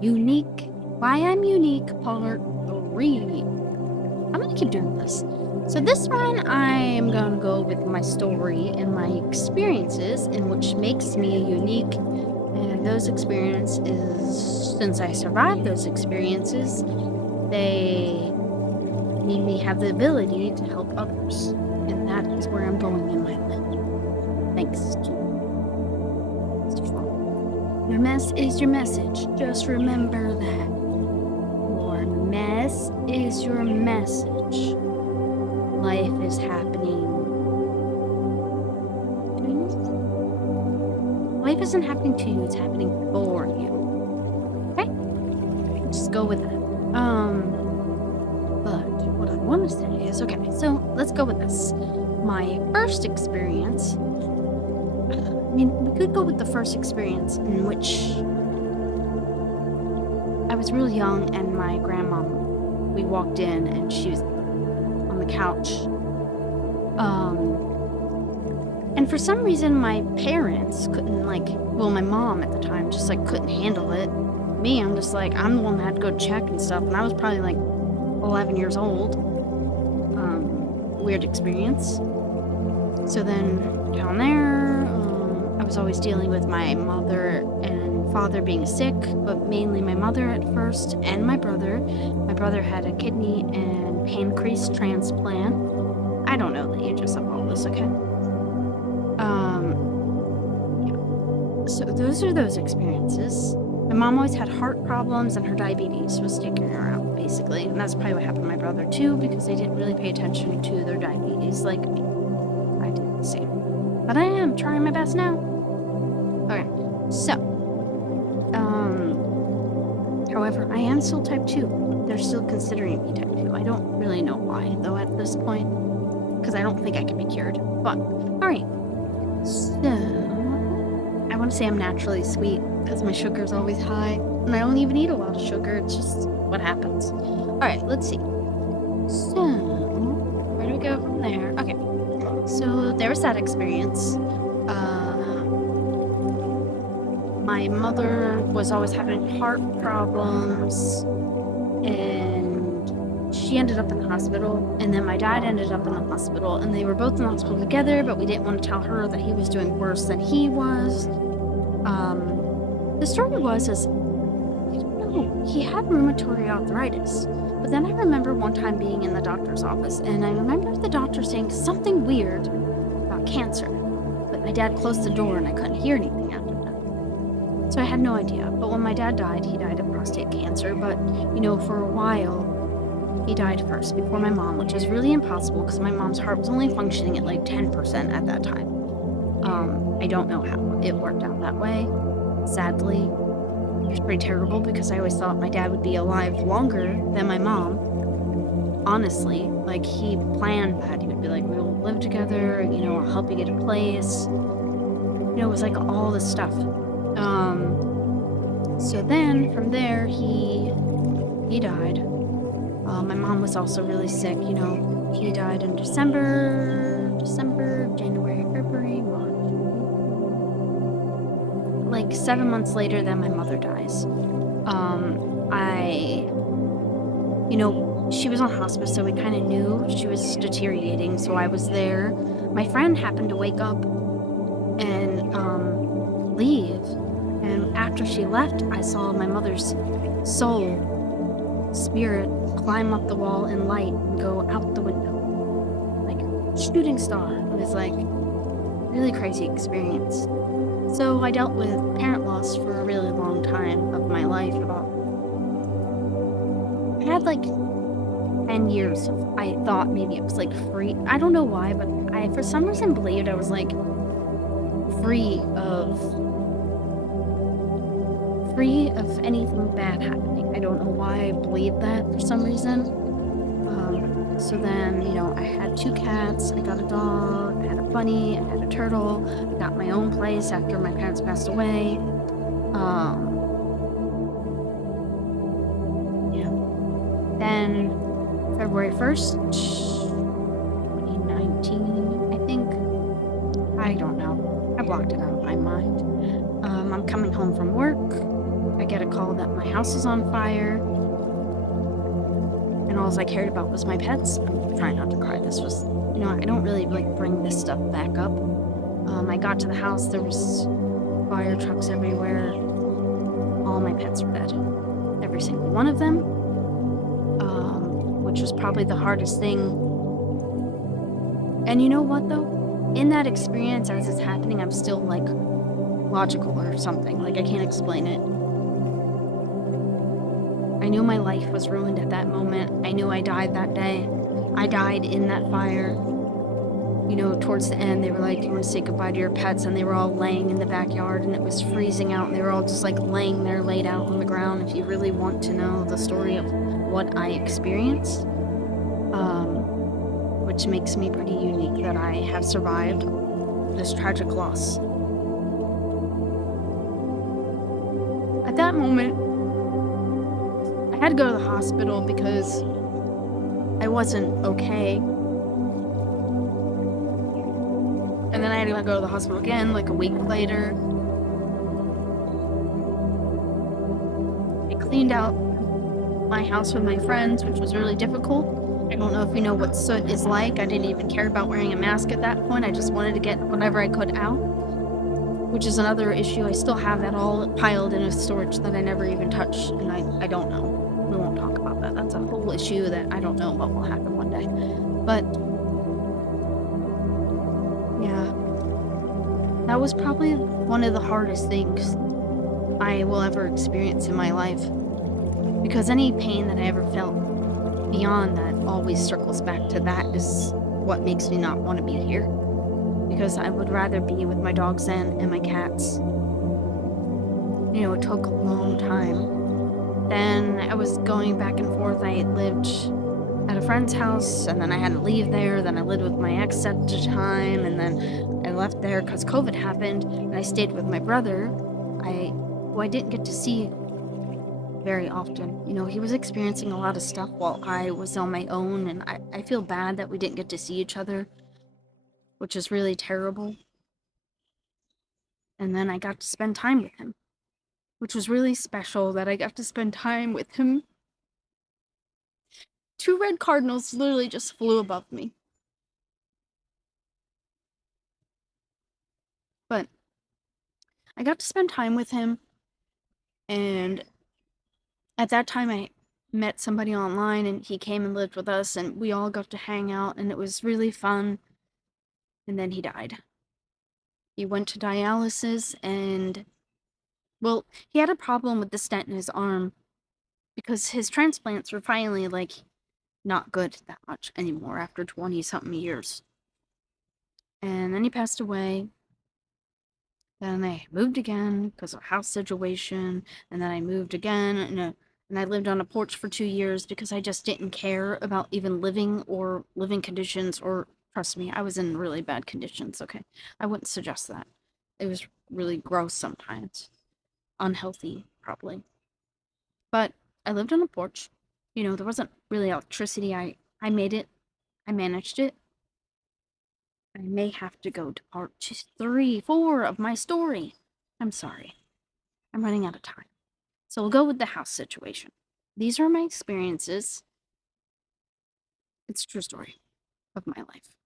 Unique. Why I'm unique, part 3. I'm gonna keep doing this. So this one, I'm gonna go with my story and my experiences, and which makes me unique. And those experiences, since I survived those experiences, they made me have the ability to help others. And that is where I'm going in my life. Thanks to Mr. Fall. Your mess is your message. Just remember that. Your mess is your message. Life is happening to you. Life isn't happening to you, it's happening for you. Okay? Just go with it. But what I want to say is, okay, so let's go with this. My first experience, we could go with the first experience in which I was really young and my grandma, we walked in and she was on the couch. And for some reason my parents couldn't my mom at the time just couldn't handle it. Me, I'm just I'm the one that had to go check and stuff, and I was probably 11 years old. Weird experience. So then down there, I was always dealing with my mother and father being sick, but mainly my mother at first and my brother. My brother had a kidney and pancreas transplant. I don't know the ages of all this, okay? Yeah. So those are those experiences. My mom always had heart problems and her diabetes was taking her out, basically. And that's probably what happened to my brother too, because they didn't really pay attention to their diabetes like me. I did the same. But I am trying my best now. Okay, so, however, I am still type 2. They're still considering me type 2. I don't really know why, though, at this point, because I don't think I can be cured. But, alright, so, I want to say I'm naturally sweet, because my sugar is always high, and I don't even eat a lot of sugar, it's just what happens. Alright, let's see. So, where do we go from there? Okay, so there was that experience. My mother was always having heart problems, and she ended up in the hospital, and then my dad ended up in the hospital, and they were both in the hospital together, but we didn't want to tell her that he was doing worse than he was. The story was, he had rheumatoid arthritis, but then I remember one time being in the doctor's office, and I remember the doctor saying something weird about cancer, but my dad closed the door and I couldn't hear anything after that. So I had no idea. But when my dad died, he died of prostate cancer. But, for a while, he died first before my mom, which is really impossible because my mom's heart was only functioning at 10% at that time. I don't know how it worked out that way. Sadly, it was pretty terrible because I always thought my dad would be alive longer than my mom. Honestly, he planned that. He would be we'll live together, I'll help you get a place. It was all this stuff. So then from there, he died. My mom was also really sick, he died in December, January, February, March. 7 months later, then my mother dies. She was on hospice, so we kind of knew she was deteriorating, so I was there. My friend happened to wake up and leave. And after she left, I saw my mother's spirit, climb up the wall in light and go out the window. Shooting star. It was really crazy experience. So I dealt with parent loss for a really long time of my life. I had 10 years of, I thought maybe it was free. I don't know why, but I for some reason believed I was free of anything bad happening. I don't know why I believed that for some reason. So then, I had 2 cats, I got a dog, I had a bunny, I had a turtle, I got my own place after my parents passed away. Yeah. Then February 1st, 2019, I think. I don't know. I blocked it out of my mind. I'm coming home from work. I get a call that my house is on fire, and all I cared about was my pets. I'm trying not to cry. This was, I don't really like bring this stuff back up. I got to the house, there was fire trucks everywhere. All my pets were dead. Every single one of them. Which was probably the hardest thing. And you know what though? In that experience, as it's happening, I'm still like logical or something. Like I can't explain it. I knew my life was ruined at that moment. I knew I died that day. I died in that fire. Towards the end, they were like, "Do you want to say goodbye to your pets?" And they were all laying in the backyard, and it was freezing out, and they were all just like laying there, laid out on the ground. If you really want to know the story of what I experienced, which makes me pretty unique that I have survived this tragic loss. At that moment, I had to go to the hospital because I wasn't okay. And then I had to go to the hospital again like a week later. I cleaned out my house with my friends, which was really difficult. I don't know if you know what soot is like. I didn't even care about wearing a mask at that point. I just wanted to get whatever I could out, which is another issue. I still have that all piled in a storage that I never even touched, and I don't know. We won't talk about that. That's a whole issue that I don't know what will happen one day. But yeah, that was probably one of the hardest things I will ever experience in my life. Because any pain that I ever felt beyond that always circles back to that is what makes me not want to be here. Because I would rather be with my dogs and my cats. It took a long time. Then I was going back and forth. I lived at a friend's house, and then I had to leave there. Then I lived with my ex at the time, and then I left there because COVID happened, and I stayed with my brother, who I didn't get to see very often. He was experiencing a lot of stuff while I was on my own, and I feel bad that we didn't get to see each other, which is really terrible. And then I got to spend time with him, which was really special that I got to spend time with him. 2 red cardinals literally just flew above me. But I got to spend time with him, and at that time I met somebody online, and he came and lived with us, and we all got to hang out, and it was really fun. And then he died. He went to dialysis, and well, he had a problem with the stent in his arm because his transplants were finally like not good that much anymore after 20 something years. And then he passed away. Then I moved again because of a house situation, and then I moved again, and I lived on a porch for 2 years because I just didn't care about even living or living conditions, or trust me, I was in really bad conditions, okay? I wouldn't suggest that. It was really gross sometimes. Unhealthy, probably. But I lived on a porch. There wasn't really electricity. I made it. I managed it. I may have to go to part 3, 4 of my story. I'm sorry. I'm running out of time. So we'll go with the house situation. These are my experiences. It's a true story of my life.